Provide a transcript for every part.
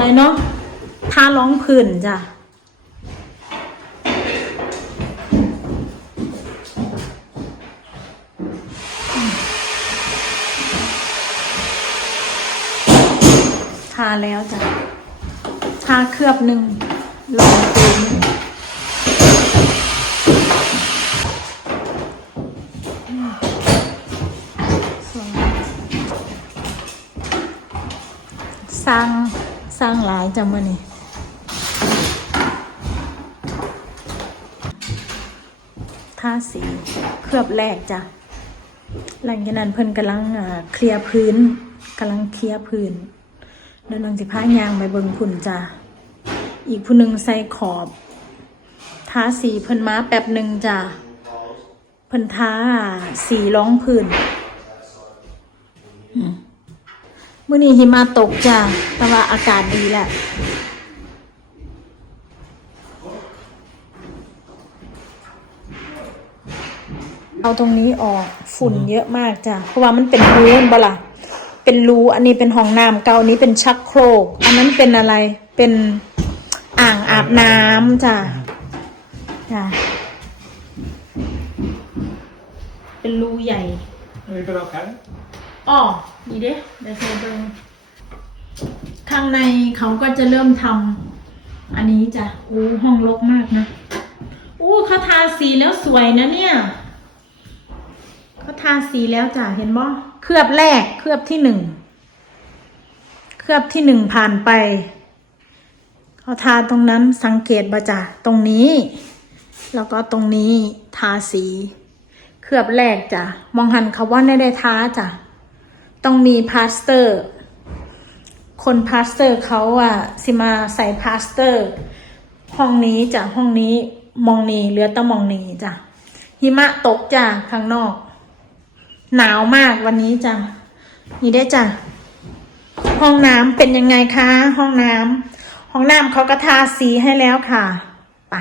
วยเนาะทาร้องผื่นจ้ะทาแล้วจ้ะทาเคลือบหนึ่งลงพื้นอืมสวยสร้าง สร้างหลายจ้ะมื่อนี้ทาสีเคลือบแรกจ้ะหลังจากนั้นเพิ่นกำลังเคลียร์พื้นกำลังเคลียร์พื้นเดินทางสิพายางไปเบิงพุ่นจ้ะอีกผู้หนึ่งใส่ขอบทาสีเพิ่นมาแป๊บหนึ่งจ้ะเพิ่นทาสีร้องพื้น มื้อนี้หิมะตกจ้ะแต่ว่าอากาศดีแหละเอาตรงนี้ออกฝุ่นเยอะมากจ้ะ เพราะว่ามันเป็นรูนบ่ล่ะ เป็นรูอันนี้เป็นห้องน้ำเก่าอันนี้เป็นชักโครก อันนั้นเป็นอะไรเป็นอ่างอาบน้ำจ้ะจ้ะเป็นรูใหญ่ Är det okej? อ๋ อ๋อนี่เด้เดี๋ยวเธอดูข้างในเขาก็จะเริ่มทำอันนี้จ้ะอู้ห้องรกมากนะอู้เขาทาสีแล้วสวยนะเนี่ยเขาทาสีแล้วจ้ะเห็นบ่เคลือบแรกเคลือบที่หนึ่งเคลือบที่หนึ่งผ่านไปเขาทาตรงนั้นสังเกตบ่จ้ะตรงนี้ แล้วก็ตรงนี้ทาสี เคลือบแรกจ้ะมองหันเขาว่าไม่ได้ทาจ้ะ ต้องมีพาสเตอร์ คนพาสเตอร์เขาอะสิมาใส่พาสเตอร์ ห้องนี้จ้ะห้องนี้มองนี้เหลือแตะมองนี้จ้ะหิมะตกจ้ะข้างนอก หนาวมากวันนี้จ้ะนี่ได้จ้ะห้องน้ำเป็นยังไงคะ ห้องน้ำห้องน้ำเขาก็ทาสีให้แล้วค่ะไปะ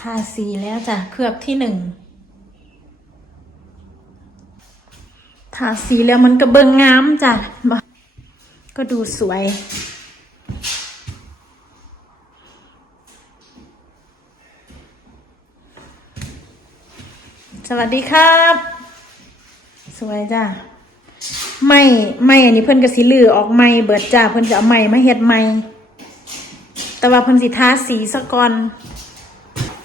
ทาสีแล้วจ้ะเคลือบที่หนึ่งทาสีแล้วมันก็เบิงงามจ้ะก็ดูสวย สวัสดีครับ สวยจ้ะไม่ไม่อันนี้เพิ่อนก็สิลือออกไม่เบิดจ้ะเพิ่อนจะเอาไม่มาเฮ็ดไม่แต่ว่าเพิ่อนสิทาสีซะก่อน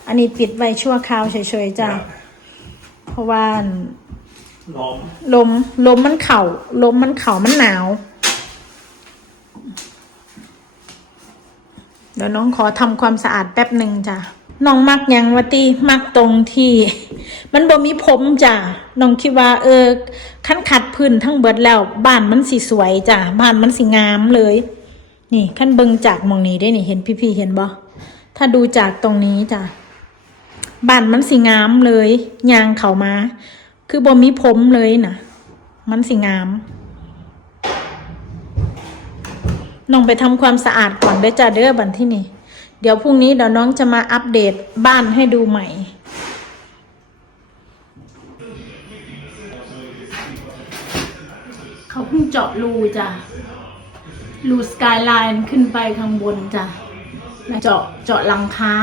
อันนี้ปิดไว้ชั่วคราวเฉยๆจ้ะ เพราะว่า Lom. ลมลมมันเข่าลมมันเข่ามันหนาว เดี๋ยวน้องขอทำความสะอาดแป๊บหนึ่งจ้ะน้องมักยังวะตีมักตรงที่ มันบ่มีผมจ้ะน้องคิดว่า เออขั้นขัดพื้นทั้งเบิดแล้วบ้านมันสีสวยจ้ะบ้านมันสีงามเลย นี่ขั้นเบิงจากหมองนี้ได้นี่เห็นพี่ๆเห็นบ่ถ้าดูจากตรงนี้จ้ะ บ้านมันสีงามเลยยางเขามา คือบ่มีผมเลยนะมันสีงามน้องไปทำความสะอาดก่อนเด้อจ้าเด้อบันที่นี่เดี๋ยวพรุ่งนี้เดี๋ยวน้องจะมาอัปเดตบ้านให้ดูใหม่เขาเพิ่งเจาะรูจ้ะรูสกายไลน์ขึ้นไปข้างบนจ้ะเจาะเจาะหลังคา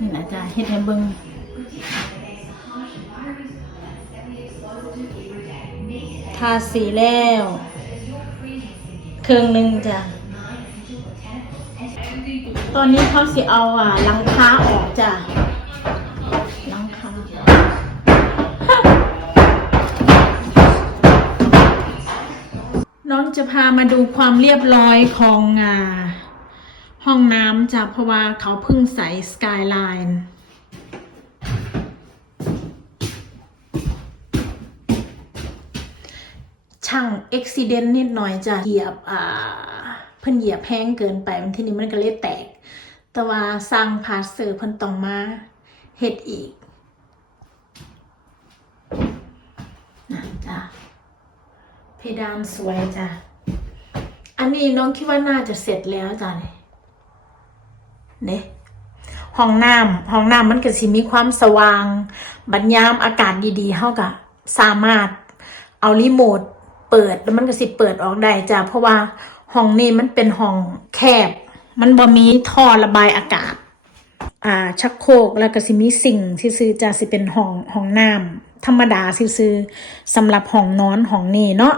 นี่นะจ้ะเฮ็ดให้เบิ่งทาสีแล้วเครื่องหนึ่งจ้ะตอนนี้เขาสิเอาอะลังคาออกจ้ะลังคาน้องจะพามาดูความเรียบร้อยของอ่า ห้องน้ำจ้ะเพราะว่าเขาเพิ่งใส่สกายไลน์ช่างอุบิเหตุนิดหน่อยจะเหยียบอ่าเพิ่นเหยียบแห้งเกินไปมันที่นี้มันก็เลยแตก แต่ว่าสร้างพาสเซอร์เพิ่นต้องมาเฮ็ดอีกนะจ้ะเพดานสวยจ้ะอันนี้น้องคิดว่าน่าจะเสร็จแล้วจ้ะเนี่ย เนี่ยห้องน้ำห้องน้ำมันก็สิมีความสว่างบัดยามอากาศดีๆเฮาก็สามารถเอารีโมทเปิดแล้วมันก็สิเปิดออกได้จ้ะเพราะว่าห้องนี้มันเป็นห้องแคบ มันบ่มีท่อระบายอากาศ อ่า ชักโครกแล้วก็สิมีสิ่งที่ซื้อจะสิเป็นห้องห้องน้ำธรรมดาซื้อสำหรับห้องนอนห้องนี้เนาะ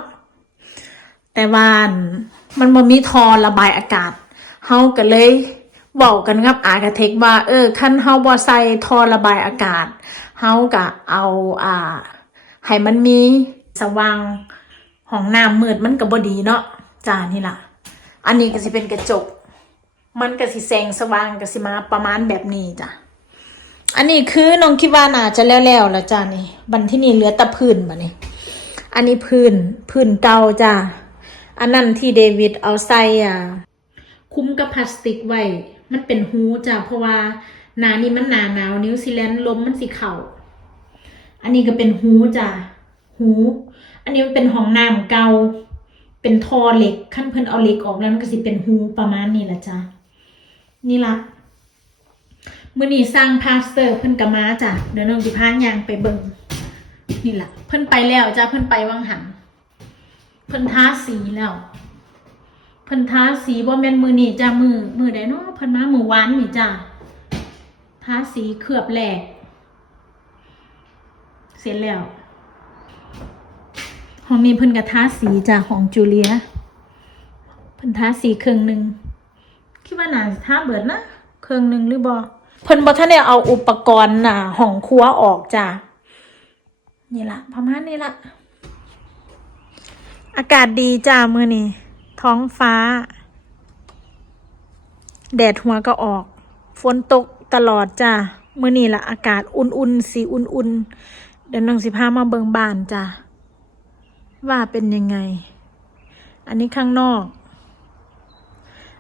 แต่ว่ามันบ่มีท่อระบายอากาศเฮาก็เลย เว้ากันกับอากาเทคว่าเออคันเฮาบ่ใส่ท่อระบายอากาศเฮาก็เอาอ่าให้มันมีสว่างห้องน้ำมืดมันก็บ่ดีเนาะจ้านี่ล่ะ อันนี้ก็สิเป็นกระจก มันก็สิแสงสว่างก็สิมาประมาณแบบนี้จ้ะอันนี้คือน้องคิดว่าน่าจะแล้วแล้วล้วจ้านี่บันที่นี่เหลือแต่พื้นบัดนี้ อันนี้พื้นพื้นเก่าจ้าอันนั้นที่เดวิดเอาใส่อะ คุ้มกับพลาสติกไว้ มันเป็นหูจ้ะเพราะว่าหนานี่มันหนาหนาวนิวซีแลนด์ลมมันสิเข่าอันนี้ก็เป็นหูจ้ะหูอันนี้มันเป็นห้องน้ำเก่าเป็นทอเหล็กขั้นเพิ่นเอาเหล็กออกแล้วมันก็สิเป็นหูประมาณนี้แหละจ้ะนี่ละมื้อนี้สร้างพาสเตอร์เพิ่นก็มาจ้ะเดี๋ยวน้องสิพายางไปเบิ่งนี่ล่ะเพิ่นไปแล้วจ้ะเพิ่นไปวังหันเพิ่นทาสีแล้ว พิ่นทาสีบ่แม่นมือนี่จ้ะมือมือใดเนาะพิ่นมามือวานนี่จ้ะทาสีเคลือบแหลก เสร็จแล้วห้องนี้เพิ่นก็ทาสีจ้ะของจูเลียเพิ่นทาสีเครื่องหนึ่งคิดว่านาสิทาเบิดนะเครื่องหนึ่งหรือบ่เพิ่นบ่ทันได้เอาอุปกรณ์น่ะห้องครัวออกจ้ะนี่ละประมาณนี้ละอากาศดีจ้ามือนี้ ท้องฟ้า แดดหัวก็ออก ฝนตกตลอดจ้ามื้อนี้ละอากาศอุ่นๆสีอุ่นๆเดี๋ยวน้องสิพามาเบิงบานจ้าว่าเป็นยังไง อันนี้ข้างนอก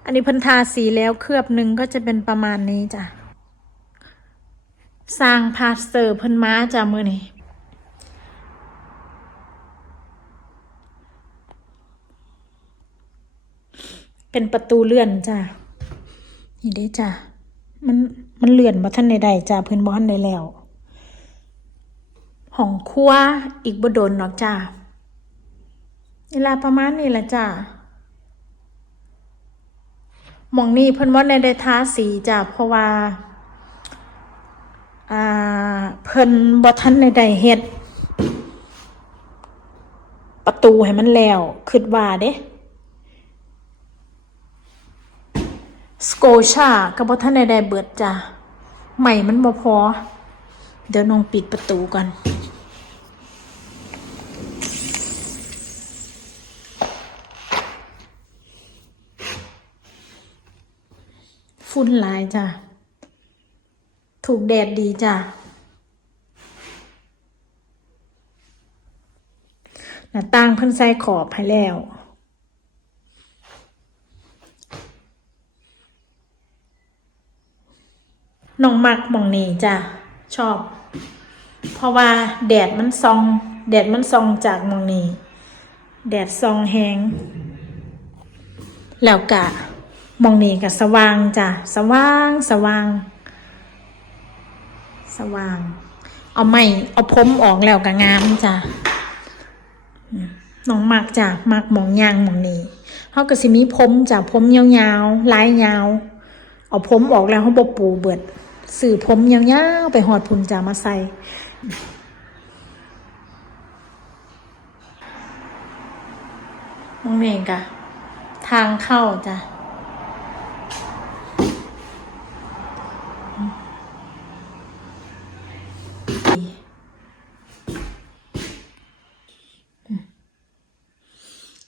อันนี้พันทาสีแล้วเคลือบหนึ่งก็จะเป็นประมาณนี้จ้ะสร้างพาสเตอร์เพิ่นม้าจ้ะมือนี้ เป็นประตูเลื่อนจ้ะนี่เด้จ้ะมันมันเลื่อนมาท่านใดๆจ้ะเพิ่นบ่ทันได้แล้วห้องครัวอีกบดนเนาะจ้ะเวลาประมาณนี้ละจ้ะมองนี้เพิ่นว่าในได้ทาสีจ้ะเพราะว่าอ่าเพิ่นบ่ทันในได้เฮ็ดประตูให้มันแล้วคิดว่าเด้ สโกชาก็บ่ทันได้ได้เบิดจ้ะใหม่มันบ่พอ เดี๋ยวน้องปิดประตูก่อนฝุ่นลายจ้ะ ถูกแดดดีจ้ะหน้าต่างเพิ่นใส่ขอบให้แล้ว น้องมักมองนี้จ้ะชอบ เพราะว่าแดดมันซอง แดดมันซองจากมองนี้ แดดซองแหงแล้วกะมองนี่กับสว่างจ้ะสว่างสว่าง สว่าง เอาไม่เอาผมออกแล้วก็งามจ้ะน้องมักจ้ะมักมองยางมองนี้เขาก็สิมีผมจ้ะผมยาวๆลายยาว เอาผมออกแล้วเขาบปูเบิด สื่อผมยาวๆไปหอดพุนจ้ะมาใส่น้องเมงกะ ทางเข้าจ้ะ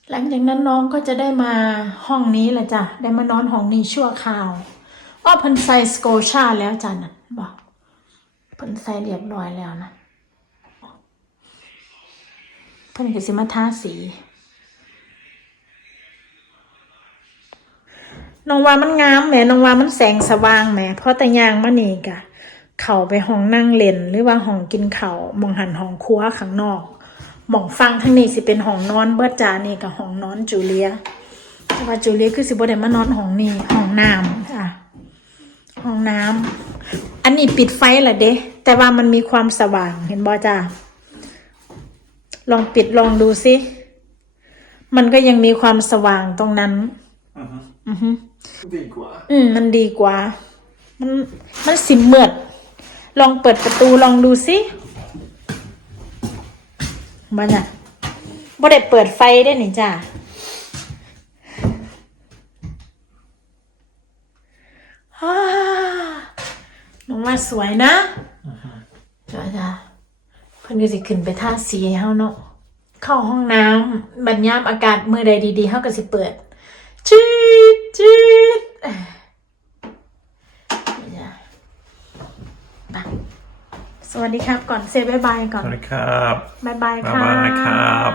หลังจากนั้นน้องก็จะได้มาห้องนี้แหละจ้ะ ได้มานอนห้องนี้ชั่วคราว อ้อเพันใส่สโกชาแล้วจ้ะนั่นบอกเพันใส่เรียบร้อยแล้วนะเพิ่นก็สิมาทาสีน้องว่ามันงามแหมน้องว่ามันแสงสว่างแหมเพราะแต่ยางมานี่กะเข้าไปห้องนั่งเล่นหรือว่าห้องกินเข้ามองหันห้องครัวข้างนอกหมองฟังทั้งนี้สิเป็นห้องนอนเบิดจานี่กับห้องนอนจูเลียแต่ว่าจูเลียคือสิบ่ได้มานอนห้องนี้ห้องน้ำ ห้องน้ำอันนี้ปิดไฟละเด้แต่ว่ามันมีความสว่างเห็นบ่จ้าลองปิดลองดูสิ มันก็ยังมีความสว่างตรงนั้น อือฮึดีกว่า อืม มันดีกว่า มันมันสิเหมือด ลองเปิดประตูลองดูสิมันอะบ่ได้เปิดไฟได้นี่จ้าฮ่า น้องว่าสวยนะจ้าจ้าเพิ่นก็สิขึ้นไปท่าสีให้เฮาเนาะเข้าห้องน้ำบัดยามอากาศมื้อใดดีๆเฮาก็สิเปิดจีดจีดเอ้ยนี่จ้ะไปสวัสดีครับ ก่อนเซบายบายก่อนสวัสดีครับบายบายบ๊ายค่ะบายครับ